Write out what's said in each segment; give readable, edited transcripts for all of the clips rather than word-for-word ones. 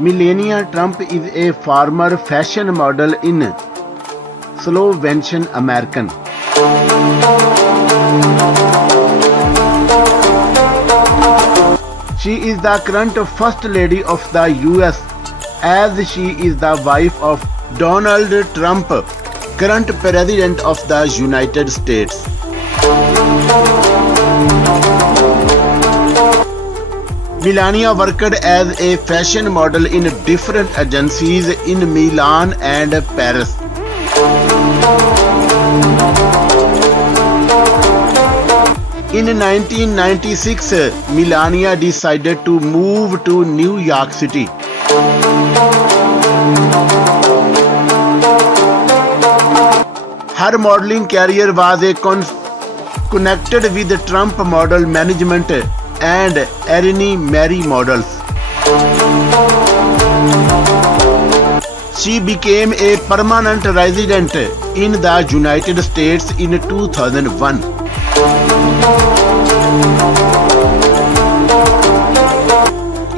Melania Trump is a former fashion model in Slovenian American. She is the current First Lady of the US, as she is the wife of Donald Trump, current President of the United States. Melania worked as a fashion model in different agencies in Milan and Paris. In 1996, Melania decided to move to New York City. Her modeling career was connected with Trump Model Management and Ernie Mary Models. She became a permanent resident in the United States in 2001.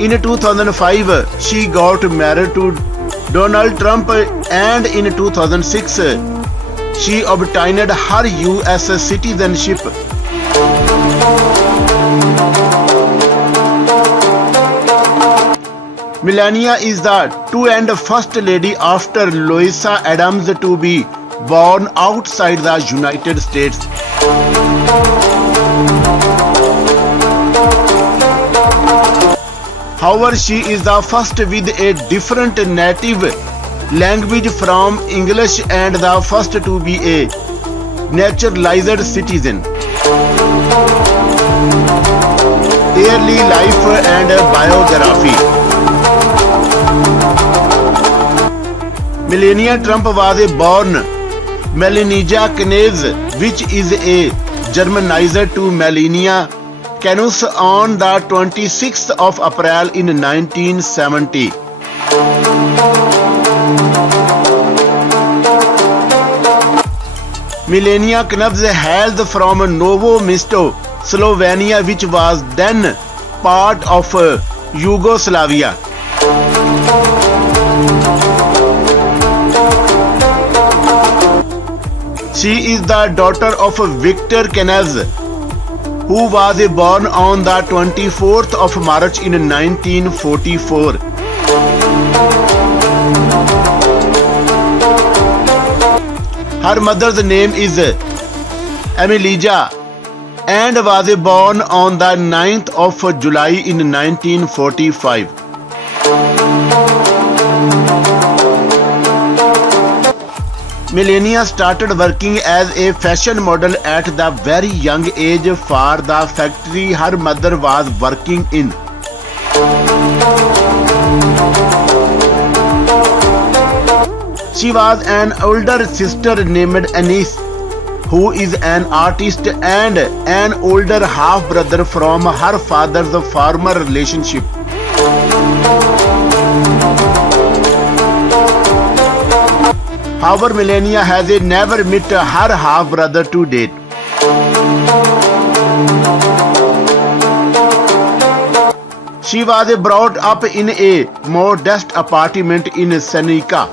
In 2005, she got married to Donald Trump, and in 2006, she obtained her US citizenship. Melania is the 2nd and first lady after Louisa Adams to be born outside the United States. However, she is the first with a different native language from English and the first to be a naturalized citizen. Early life and biography. Melania Trump was born Melania Knez, which is a Germanized to Melania Canus, on the 26th of April in 1970. Melania Knez hails from Novo Mesto, Slovenia, which was then part of Yugoslavia. She is the daughter of Victor Knez, who was born on the 24th of March in 1944. Her mother's name is Emilia and was born on the 9th of July in 1945. Melania started working as a fashion model at the very young age for the factory her mother was working in. She was an older sister named Anis, who is an artist, and an older half-brother from her father's former relationship. However, Melania has never met her half-brother to date. She was brought up in a modest apartment in Senica,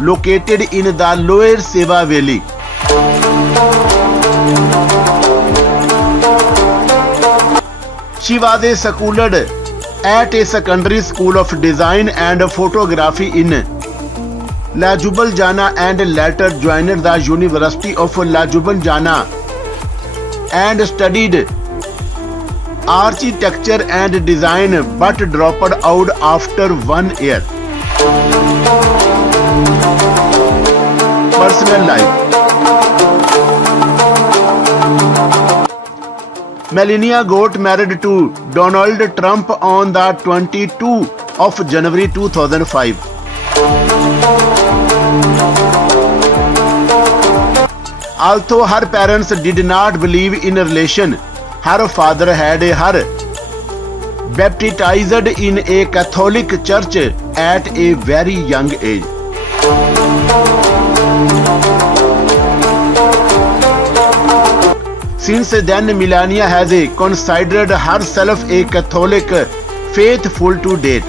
located in the Lower Seva Valley. She was schooled at a secondary school of design and photography in La Ljubljana and later joined the University of La Ljubljana and studied architecture and design, but dropped out after 1 year. Personal life. Melania got married to Donald Trump on the 22 of January 2005. Although her parents did not believe in a relation, her father had her baptized in a Catholic church at a very young age. Since then, Melania has considered herself a Catholic, faithful to date.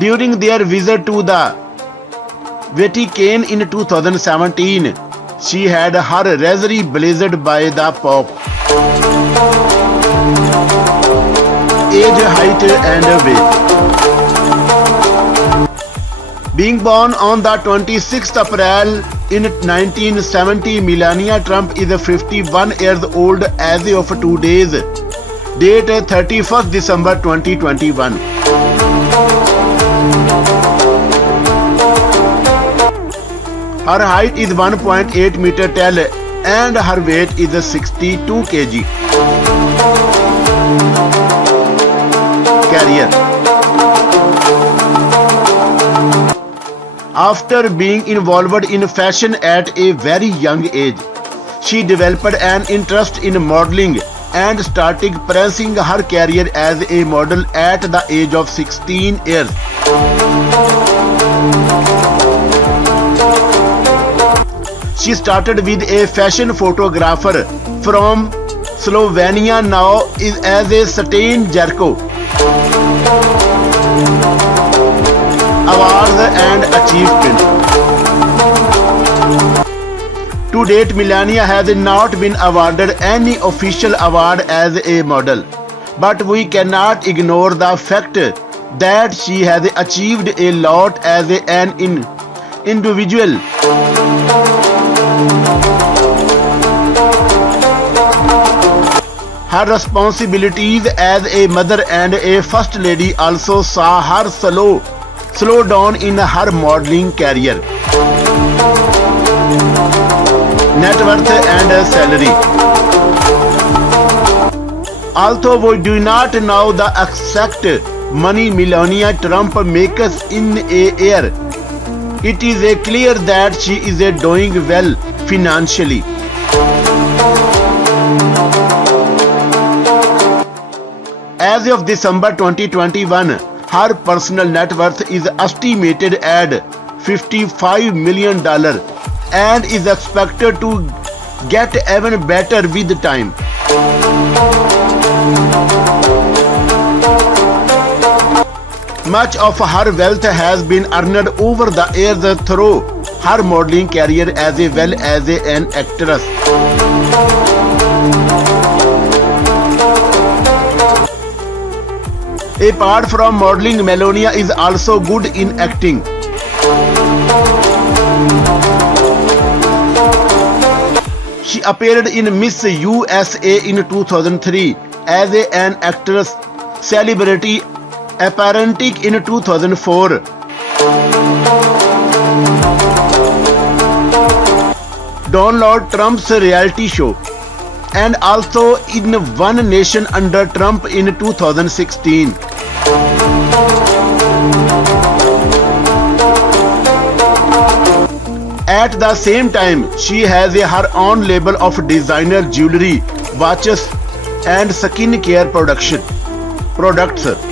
During their visit to the Vatican in 2017, she had her rosary blessed by the Pope. Age, height and weight. Being born on the 26th April in 1970, Melania Trump is 51 years old as of today's date, 31st December 2021. Her height is 1.8 meter tall and her weight is 62 kg. Career. After being involved in fashion at a very young age, she developed an interest in modeling and started pursuing her career as a model at the age of 16 years. She started with a fashion photographer from Slovenia, now is as a Stan Jerko. Awards and achievement. To date, Melania has not been awarded any official award as a model, but we cannot ignore the fact that she has achieved a lot as an individual. Her responsibilities as a mother and a first lady also saw her slow down in her modeling career. Net worth and salary. Although we do not know the exact money Melania Trump makes in a year, it is clear that she is doing well financially. As of December 2021, her personal net worth is estimated at $55 million and is expected to get even better with time. Much of her wealth has been earned over the years through her modeling career as well as an actress. Apart from modeling, Melania is also good in acting. She appeared in Miss USA in 2003 as an actress, celebrity apprentice in 2004. Donald Trump's reality show, and also in One Nation Under Trump in 2016. At the same time, she has her own label of designer jewelry, watches and skincare products.